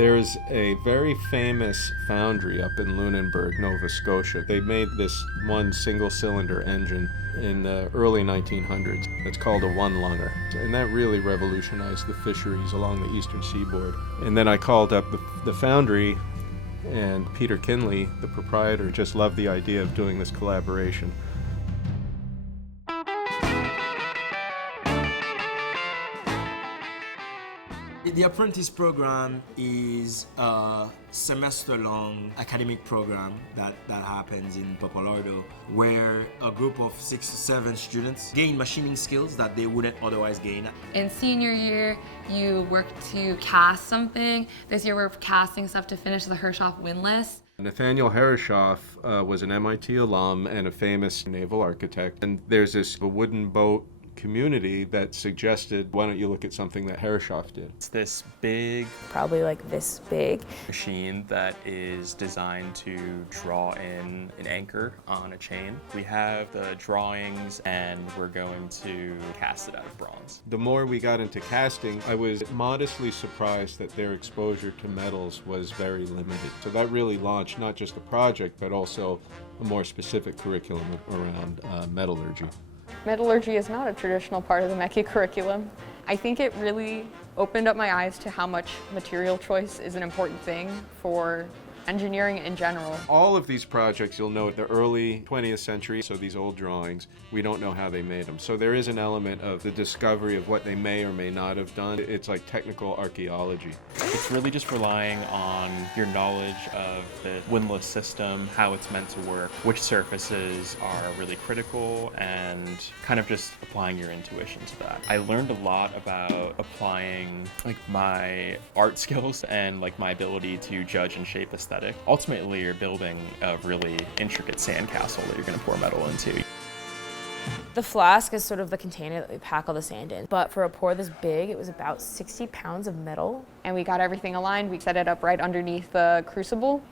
There's a very famous foundry up in Lunenburg, Nova Scotia. They made this one single-cylinder engine in the early 1900s. It's called a one-lunger, and that really revolutionized the fisheries along the eastern seaboard. And then I called up the foundry, and Peter Kinley, the proprietor, just loved the idea of doing this collaboration. The apprentice program is a semester-long academic program that happens in Pappalardo, where a group of 6 to 7 students gain machining skills that they wouldn't otherwise gain. In senior year, you work to cast something. This year we're casting stuff to finish the Hirschoff windlass. Nathaniel Herreshoff was an MIT alum and a famous naval architect. And there's this wooden boat community that suggested, why don't you look at something that Herreshoff did? It's this big, probably like this big, machine that is designed to draw in an anchor on a chain. We have the drawings and we're going to cast it out of bronze. The more we got into casting, I was modestly surprised that their exposure to metals was very limited. So that really launched not just the project, but also a more specific curriculum around metallurgy. Metallurgy is not a traditional part of the Mechie curriculum. I think it really opened up my eyes to how much material choice is an important thing for engineering in general. All of these projects, you'll note, the early 20th century, so these old drawings, we don't know how they made them. So there is an element of the discovery of what they may or may not have done. It's like technical archaeology. It's really just relying on your knowledge of the windlass system, how it's meant to work, which surfaces are really critical, and kind of just applying your intuition to that. I learned a lot about applying like my art skills and like my ability to judge and shape aesthetic. Ultimately, you're building a really intricate sandcastle that you're going to pour metal into. The flask is sort of the container that we pack all the sand in. But for a pour this big, it was about 60 pounds of metal. And we got everything aligned. We set it up right underneath the crucible.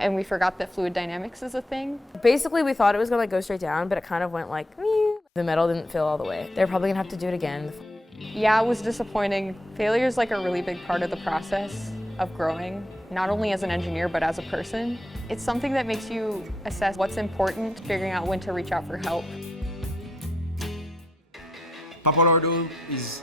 And we forgot that fluid dynamics is a thing. Basically, we thought it was going to go straight down, but it kind of went like, meow. The metal didn't fill all the way. They're probably going to have to do it again. Yeah, it was disappointing. Failure is like a really big part of the process of growing, not only as an engineer, but as a person. It's something that makes you assess what's important, figuring out when to reach out for help. Pappalardo is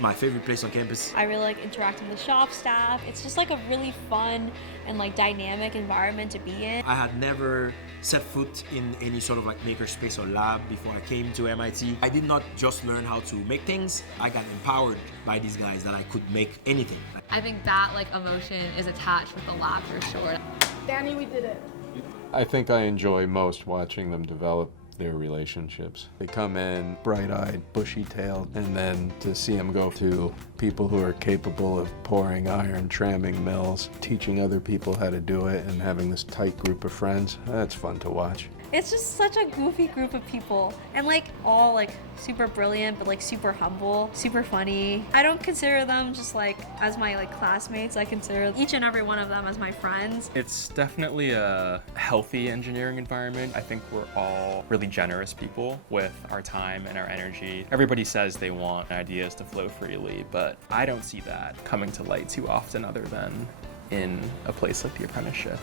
my favorite place on campus. I really like interacting with shop staff. It's just like a really fun and like dynamic environment to be in. I had never set foot in any sort of like makerspace or lab before I came to MIT. I did not just learn how to make things, I got empowered by these guys that I could make anything. I think that like emotion is attached with the lab for sure. Danny, we did it. I think I enjoy most watching them develop their relationships. They come in bright-eyed, bushy-tailed, and then to see them go to people who are capable of pouring iron, tramming mills, teaching other people how to do it, and having this tight group of friends, that's fun to watch. It's just such a goofy group of people, and like all like super brilliant, but like super humble, super funny. I don't consider them just like as my like classmates. I consider each and every one of them as my friends. It's definitely a healthy engineering environment. I think we're all really generous people with our time and our energy. Everybody says they want ideas to flow freely, but I don't see that coming to light too often other than in a place like the apprenticeship.